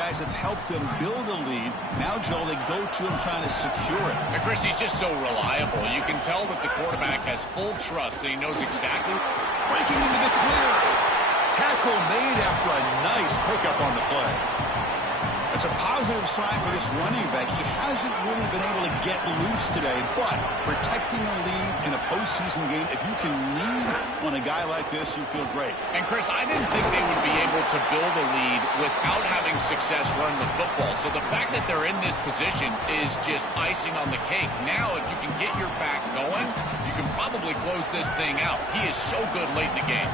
guys, it's helped them build a lead. Now, Joel, they go to him trying to secure it. And Chris, he's just so reliable. You can tell that the quarterback has full trust that he knows exactly. Breaking into the clear. Tackle made after a nice pickup on the play. It's a positive sign for this running back. He hasn't really been able to get loose today, but protecting a lead in a postseason game, if you can lean on a guy like this, you feel great. And, Chris, I didn't think they would be able to build a lead without having success running the football. So the fact that they're in this position is just icing on the cake. Now, if you can get your back going, you can probably close this thing out. He is so good late in the game.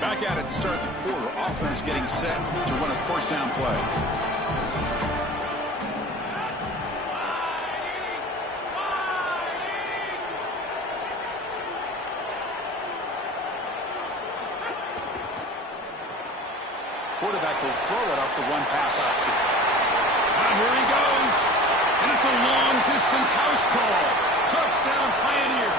Back at it to start the quarter. Offense getting set to run a first down play. Quarterback will throw it off the one pass option. Now here he goes. And it's a long-distance house call. Touchdown Pioneers.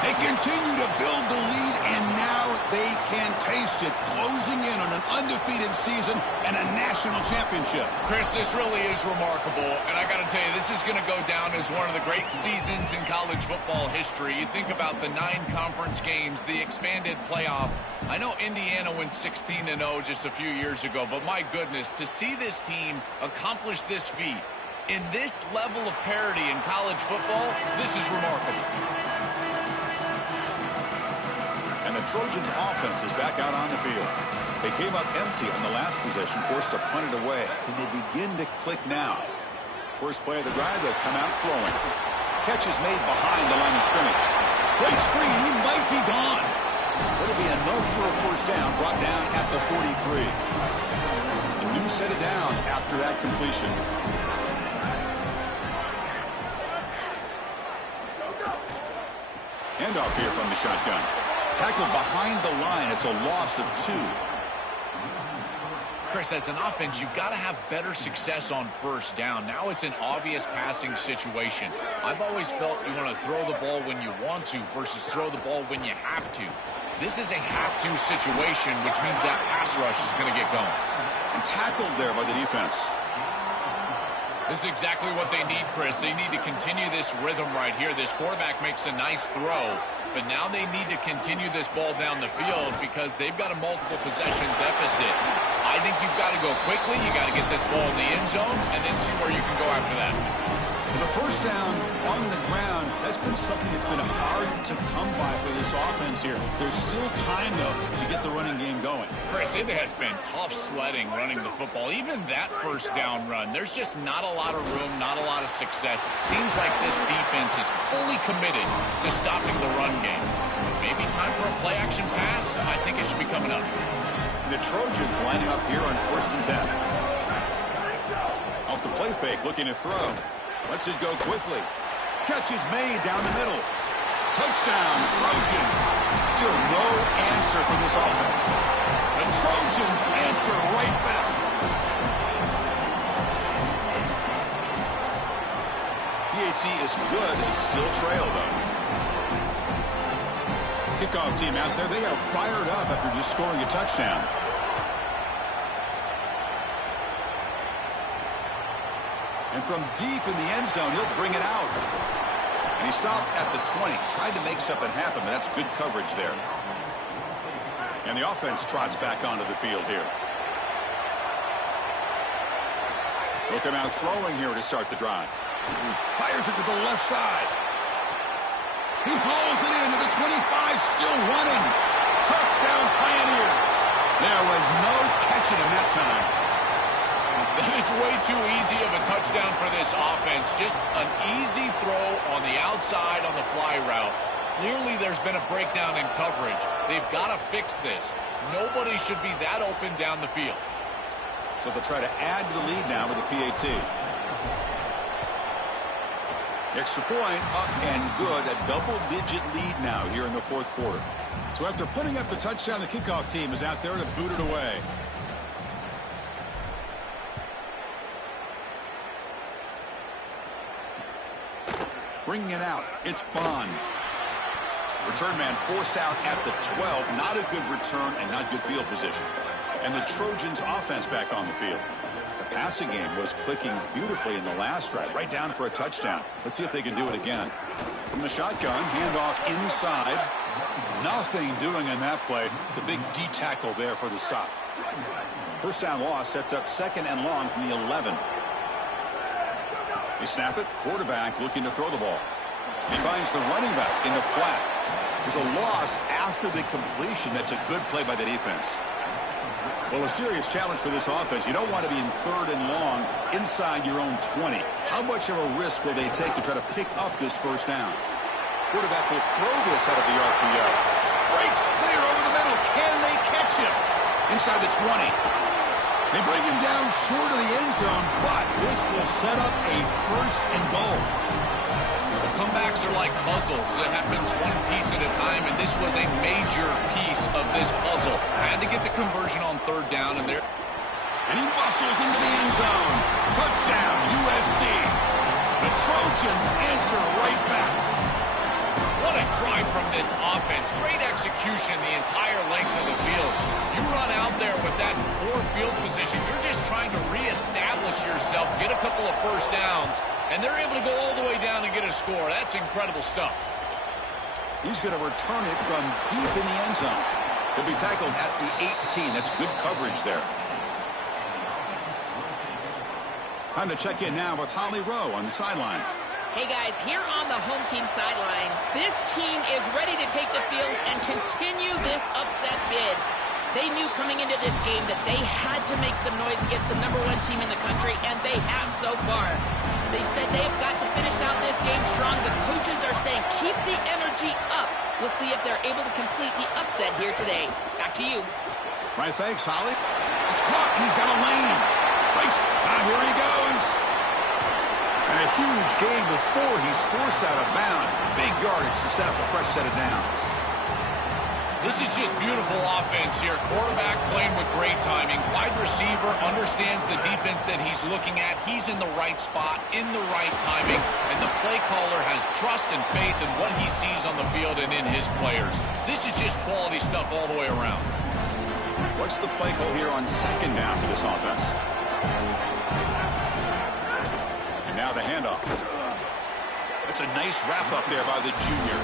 They continue to build the lead, and now they can taste it, closing in on an undefeated season and a national championship. Chris, this really is remarkable, and I got to tell you, this is going to go down as one of the great seasons in college football history. You think about the 9 conference games, the expanded playoff. I know Indiana went 16-0 just a few years ago, but my goodness, to see this team accomplish this feat in this level of parity in college football, this is remarkable. And the Trojans' offense is back out on the field. They came up empty on the last possession, forced to punt it away. Can they begin to click now? First play of the drive, they'll come out throwing. Catch is made behind the line of scrimmage. Breaks free, and he might be gone. It'll be enough for a first down, brought down at the 43. A new set of downs after that completion. Handoff here from the shotgun. Tackled behind the line. It's a loss of 2. Chris, as an offense, you've got to have better success on first down. Now it's an obvious passing situation. I've always felt you want to throw the ball when you want to versus throw the ball when you have to. This is a have-to situation, which means that pass rush is going to get going. And tackled there by the defense. This is exactly what they need, Chris. They need to continue this rhythm right here. This quarterback makes a nice throw, but now they need to continue this ball down the field because they've got a multiple possession deficit. I think you've got to go quickly. You got to get this ball in the end zone and then see where you can go after that. The first down on the ground has been something that's been hard to come by for this offense here. There's still time, though, to get the running game going. Chris, it has been tough sledding running the football. Even that first down run, there's just not a lot of room, not a lot of success. It seems like this defense is fully committed to stopping the run game. Maybe time for a play-action pass? I think it should be coming up. The Trojans lining up here on 1st and 10. Off the play fake, looking to throw. Lets it go quickly. Catch is made down the middle. Touchdown, Trojans. Still no answer for this offense. The Trojans answer right back. PHC is good. They still trail, though. Kickoff team out there. They are fired up after just scoring a touchdown. And from deep in the end zone, he'll bring it out. And he stopped at the 20. Tried to make something happen, but that's good coverage there. And the offense trots back onto the field here. He'll come out throwing here to start the drive. Fires it to the left side. He hauls it into the 25, still running. Touchdown, Pioneers. There was no catching him that time. That is way too easy of a touchdown for this offense. Just an easy throw on the outside on the fly route. Clearly there's been a breakdown in coverage. They've got to fix this. Nobody should be that open down the field. So they'll try to add to the lead now with the PAT. Extra point up and good. A double-digit lead now here in the fourth quarter. So after putting up the touchdown, the kickoff team is out there to boot it away. Bringing it out, it's Bond. Return man forced out at the 12. Not a good return and not good field position. And the Trojans offense back on the field. The passing game was clicking beautifully in the last drive, right down for a touchdown. Let's see if they can do it again. From the shotgun, handoff inside. Nothing doing in that play. The big D tackle there for the stop. First down loss sets up second and long from the 11. They snap it. Quarterback looking to throw the ball. He finds the running back in the flat. There's a loss after the completion. That's a good play by the defense. Well, a serious challenge for this offense. You don't want to be in third and long inside your own 20. How much of a risk will they take to try to pick up this first down? Quarterback will throw this out of the RPO. Breaks clear over the middle. Can they catch him? Inside the 20. They bring him down short of the end zone, but this will set up a first and goal. Comebacks are like puzzles. It happens one piece at a time, and this was a major piece of this puzzle. Had to get the conversion on third down, and there. And he muscles into the end zone. Touchdown, USC. The Trojans answer right back. What a drive from this offense. Great execution the entire length of the field. You run out there with that poor field position. You're just trying to reestablish yourself, get a couple of first downs, and they're able to go all the way down and get a score. That's incredible stuff. He's going to return it from deep in the end zone. He'll be tackled at the 18. That's good coverage there. Time to check in now with Holly Rowe on the sidelines. Hey guys, here on the home team sideline, this team is ready to take the field and continue this upset bid. They knew coming into this game that they had to make some noise against the #1 team in the country, and they have so far. They said they've got to finish out this game strong. The coaches are saying keep the energy up. We'll see if they're able to complete the upset here today. Back to you. Right, thanks, Holly. It's caught, and he's got a lane. Breaks. Here he goes. And a huge gain before he's forced out of bounds. Big yardage to set up a fresh set of downs. This is just beautiful offense here. Quarterback playing with great timing. Wide receiver understands the defense that he's looking at. He's in the right spot, in the right timing. And the play caller has trust and faith in what he sees on the field and in his players. This is just quality stuff all the way around. What's the play call here on second down for this offense? And now the handoff. That's a nice wrap up there by the junior.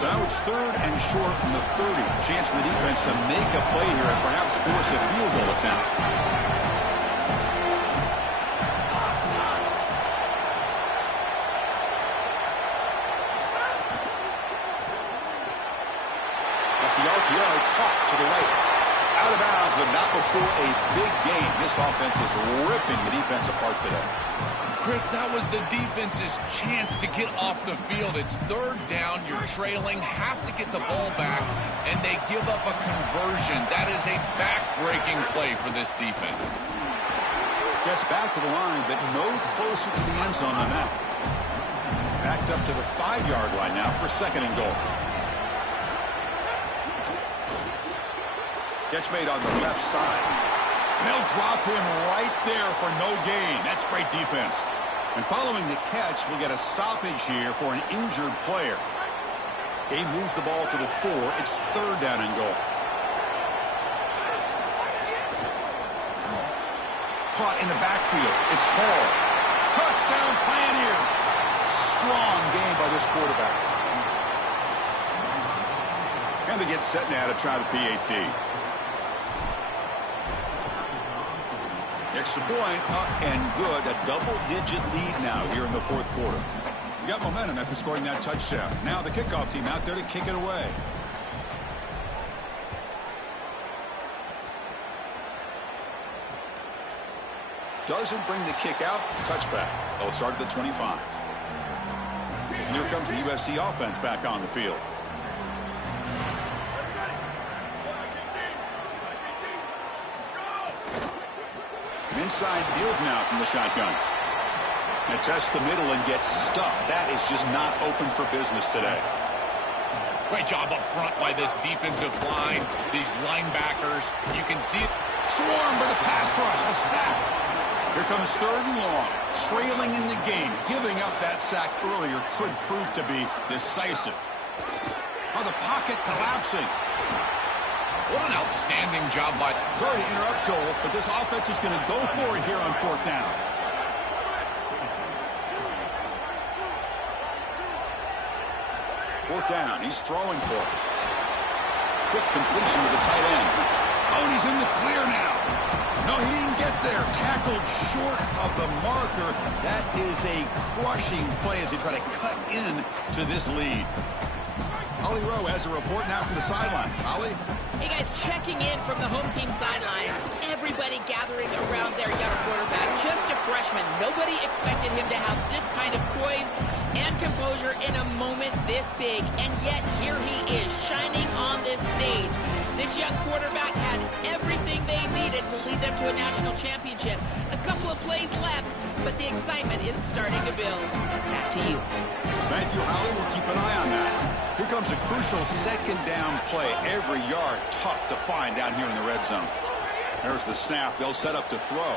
So now it's third and short from the 30. Chance for the defense to make a play here and perhaps force a field goal attempt. Off the RPO, caught to the right. Out of bounds, but not before a big gain. This offense is ripping the defense apart today. Chris, that was the defense's chance to get off the field. It's third down, you're trailing, have to get the ball back, and they give up a conversion. That is a back-breaking play for this defense. Gets back to the line, but no closer to the end zone than that. Backed up to the 5-yard line now for second and goal. Catch made on the left side. And they'll drop him right there for no gain. That's great defense. And following the catch, we'll get a stoppage here for an injured player. Game moves the ball to the 4. It's third down and goal. Caught in the backfield. It's Hall. Touchdown Pioneers. Strong game by this quarterback. And they get set now to try the PAT. Extra point up and good. A double-digit lead now here in the fourth quarter. We got momentum after scoring that touchdown. Now the kickoff team out there to kick it away. Doesn't bring the kick out. Touchback. They'll start at the 25. And here comes the USC offense back on the field. Inside deals now from the shotgun. And tests the middle and gets stuck. That is just not open for business today. Great job up front by this defensive line, these linebackers. You can see it. Swarmed by the pass rush, a sack. Here comes 3rd and long, trailing in the game. Giving up that sack earlier could prove to be decisive. Oh, the pocket collapsing. What an outstanding job by... Sorry to interrupt, Joel, but this offense is going to go for it here on 4th down. Fourth down, he's throwing for it. Quick completion to the tight end. Oh, and he's in the clear now. No, he didn't get there. Tackled short of the marker. That is a crushing play as they try to cut in to this lead. Holly Rowe has a report now from the sidelines. Holly? Hey, guys, checking in from the home team sidelines. Everybody gathering around their young quarterback. Just a freshman. Nobody expected him to have this kind of poise and composure in a moment this big. And yet, here he is, shining on this stage. This young quarterback had everything they needed to lead them to a national championship. A couple of plays left, but the excitement is starting to build. Back to you. Thank you, Holly. We'll keep an eye on that. Here comes a crucial 2nd down play. Every yard tough to find down here in the red zone. There's the snap. They'll set up to throw.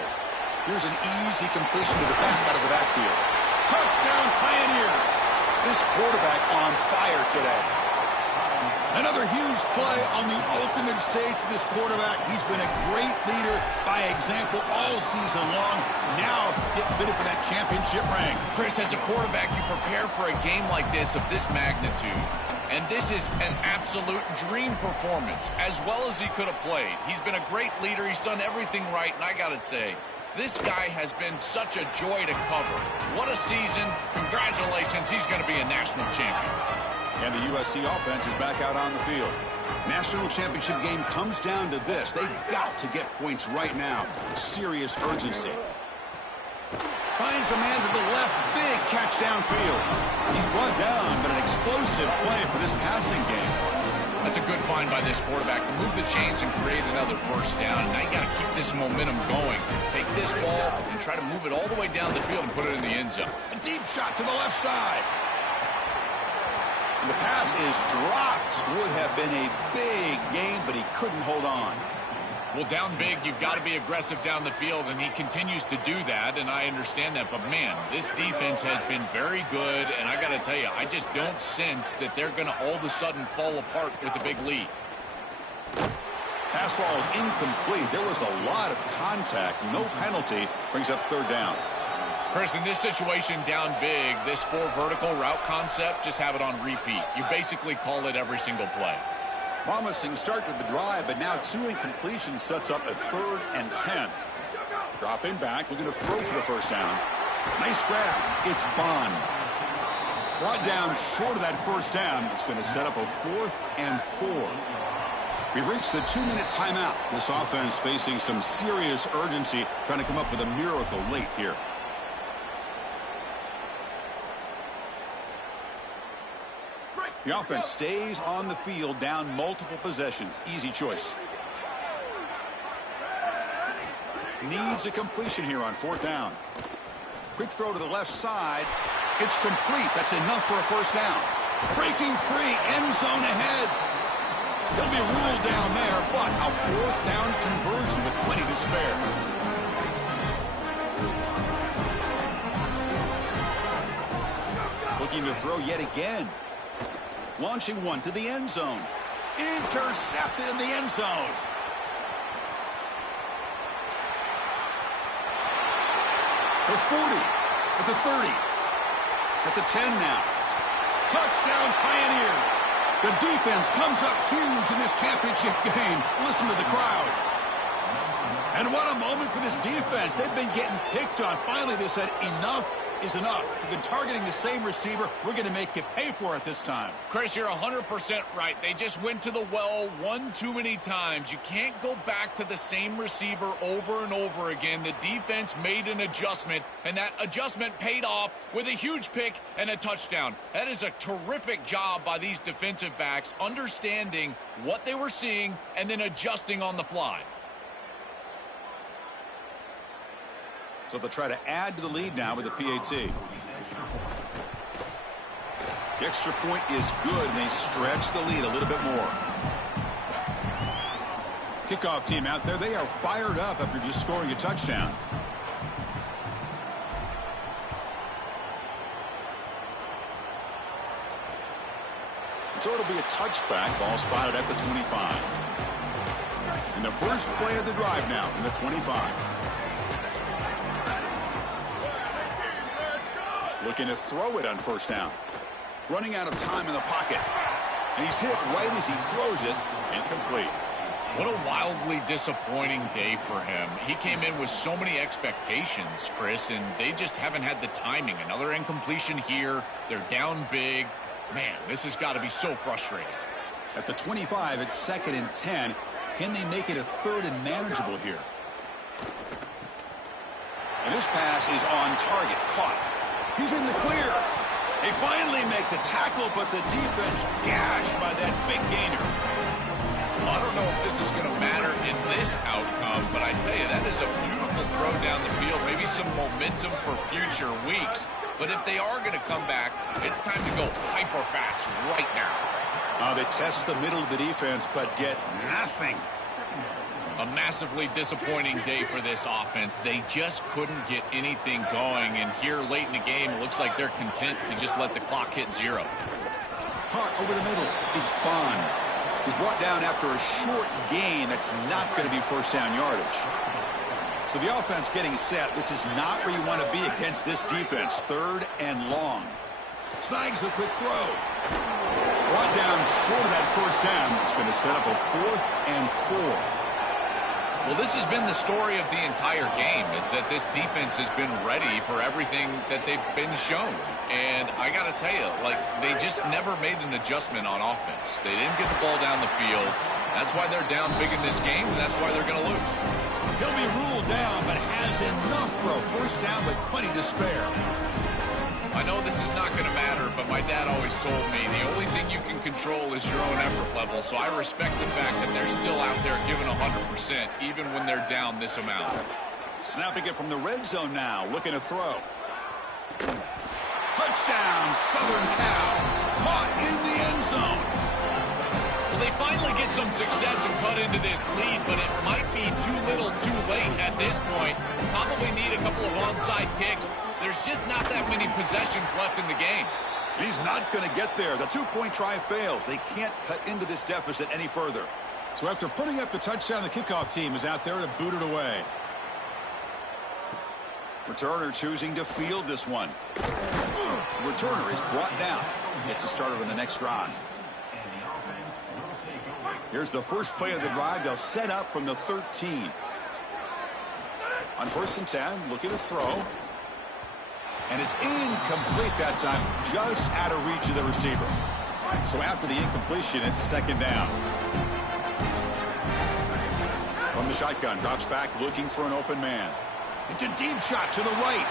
Here's an easy completion to the back out of the backfield. Touchdown, Pioneers. This quarterback on fire today. Another huge play on the ultimate stage for this quarterback. He's been a great leader by example all season long. Now get fitted for that championship ring. Chris, as a quarterback, you prepare for a game like this of this magnitude. And this is an absolute dream performance, as well as he could have played. He's been a great leader. He's done everything right, and I got to say, this guy has been such a joy to cover. What a season. Congratulations. He's going to be a national champion. And the USC offense is back out on the field. National championship game comes down to this. They've got to get points right now. Serious urgency. Finds a man to the left. Big catch downfield. He's brought down, but an explosive play for this passing game. That's a good find by this quarterback to move the chains and create another 1st down. And now you got to keep this momentum going. Take this ball and try to move it all the way down the field and put it in the end zone. A deep shot to the left side. And the pass is dropped. Would have been a big game, but he couldn't hold on. Well, down big, you've got to be aggressive down the field, and he continues to do that, and I understand that. But, man, this defense has been very good, and I got to tell you, I just don't sense that they're going to all of a sudden fall apart with a big lead. Pass ball is incomplete. There was a lot of contact. No penalty. Brings up 3rd down. Chris, in this situation down big, this 4 vertical route concept, just have it on repeat. You basically call it every single play. Promising start to the drive, but now 2 incompletions sets up a 3rd and 10. Dropping back, looking to throw for the 1st down. Nice grab. It's Bond. Brought down short of that 1st down. It's going to set up a 4th and 4. We've reached the 2-minute timeout. This offense facing some serious urgency, trying to come up with a miracle late here. The offense stays on the field, down multiple possessions. Easy choice. Needs a completion here on 4th down. Quick throw to the left side. It's complete. That's enough for a 1st down. Breaking free, end zone ahead. He'll be ruled down there, but a 4th down conversion with plenty to spare. Looking to throw yet again. Launching one to the end zone. Intercepted in the end zone. The 40, at the 30, at the 10 now. Touchdown, Pioneers. The defense comes up huge in this championship game. Listen to the crowd. And what a moment for this defense. They've been getting picked on. Finally, they said enough is enough. We've been targeting the same receiver. We're going to make you pay for it this time. Chris, you're 100% right. They just went to the well one too many times. You can't go back to the same receiver over and over again. The defense made an adjustment, and that adjustment paid off with a huge pick and a touchdown. That is a terrific job by these defensive backs, understanding what they were seeing and then adjusting on the fly. So they'll try to add to the lead now with the PAT. The extra point is good, and they stretch the lead a little bit more. Kickoff team out there. They are fired up after just scoring a touchdown. So it'll be a touchback. Ball spotted at the 25. And the first play of the drive now from the 25. Looking to throw it on first down. Running out of time in the pocket. And he's hit right as he throws it. Incomplete. What a wildly disappointing day for him. He came in with so many expectations, Chris, and they just haven't had the timing. Another incompletion here. They're down big. Man, this has got to be so frustrating. At the 25, it's 2nd and 10. Can they make it a 3rd and manageable here? And this pass is on target. Caught. He's in the clear. They finally make the tackle, but the defense gashed by that big gainer. I don't know if this is going to matter in this outcome, but I tell you, that is a beautiful throw down the field. Maybe some momentum for future weeks. But if they are going to come back, it's time to go hyper fast right now. They test the middle of the defense, but get nothing. A massively disappointing day for this offense. They just couldn't get anything going. And here late in the game, it looks like they're content to just let the clock hit 0. Caught over the middle. It's Bond. He's brought down after a short gain. That's not going to be first down yardage. So the offense getting set. This is not where you want to be against this defense. 3rd and long. Snags the quick throw. Brought down short of that first down. It's going to set up a 4th and 4. Well, this has been the story of the entire game, is that this defense has been ready for everything that they've been shown. And I got to tell you, like, they just never made an adjustment on offense. They didn't get the ball down the field. That's why they're down big in this game, and that's why they're going to lose. He'll be ruled down, but has enough for a first down with plenty to spare. I know this is not going to matter, but my dad always told me the only thing you can control is your own effort level. So I respect the fact that they're still out there giving 100%, even when they're down this amount. Snapping it from the red zone now, looking to throw. Touchdown, Southern Cal. Caught in the end zone. Well, they finally get some success and cut into this lead, but it might be too little too late at this point. Probably need a couple of onside kicks. There's just not that many possessions left in the game. He's not going to get there. The 2-point try fails. They can't cut into this deficit any further. So after putting up the touchdown, the kickoff team is out there to boot it away. Returner choosing to field this one. Returner is brought down. Gets a starter on the next drive. Here's the first play of the drive. They'll set up from the 13. On 1st and 10, looking to throw. And it's incomplete that time, just out of reach of the receiver. So after the incompletion, it's 2nd down. From the shotgun, drops back, looking for an open man. It's a deep shot to the right.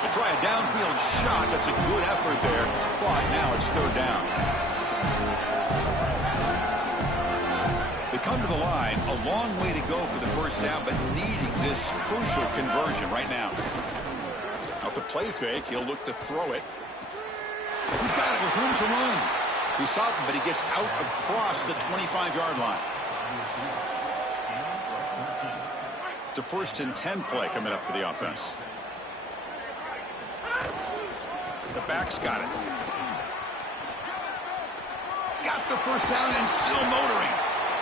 They try a downfield shot. That's a good effort there. But now it's 3rd down. They come to the line, a long way to go for the first down, but needing this crucial conversion right now. Off the play fake, he'll look to throw it. He's got it with room to run. He's stopped, but he gets out across the 25-yard line. It's a 1st and 10 play coming up for the offense. The back's got it. He's got the first down and still motoring.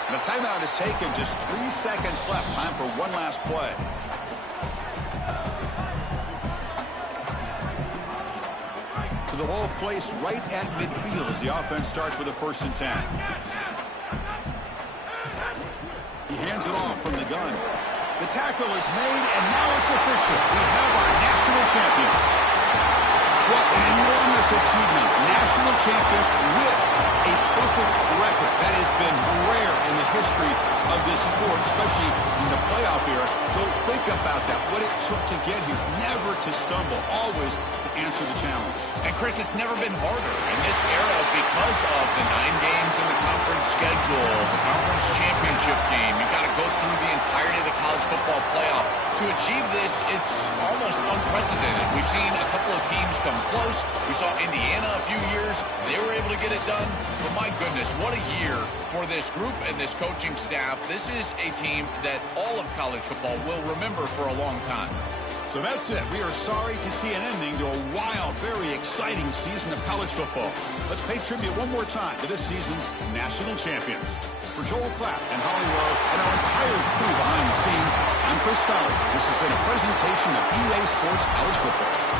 And the timeout is taken. Just 3 seconds left. Time for one last play. The ball placed right at midfield as the offense starts with a 1st and 10. He hands it off from the gun. The tackle is made, and now it's official. We have our national champions. What an enormous achievement. National champions with a perfect record. That has been rare in the history of this sport, especially in the playoff era. So Think about that, what it took to get here. Never to stumble, always to answer the challenge. And, Chris, it's never been harder in this era because of the 9 games in the conference schedule, the conference championship game. You've got to go through the entirety of the college football playoff. To achieve this, it's almost unprecedented. We've seen a couple of teams come close. We saw Indiana a few years. They were able to get it done. But my goodness, what a year for this group and this coaching staff. This is a team that all of college football will remember for a long time. So that's it. We are sorry to see an ending to a wild, very exciting season of college football. Let's pay tribute one more time to this season's national champions. For Joel Clapp and Holly Rowe and our entire crew behind the scenes, I'm Chris Stoller. This has been a presentation of EA Sports College Football.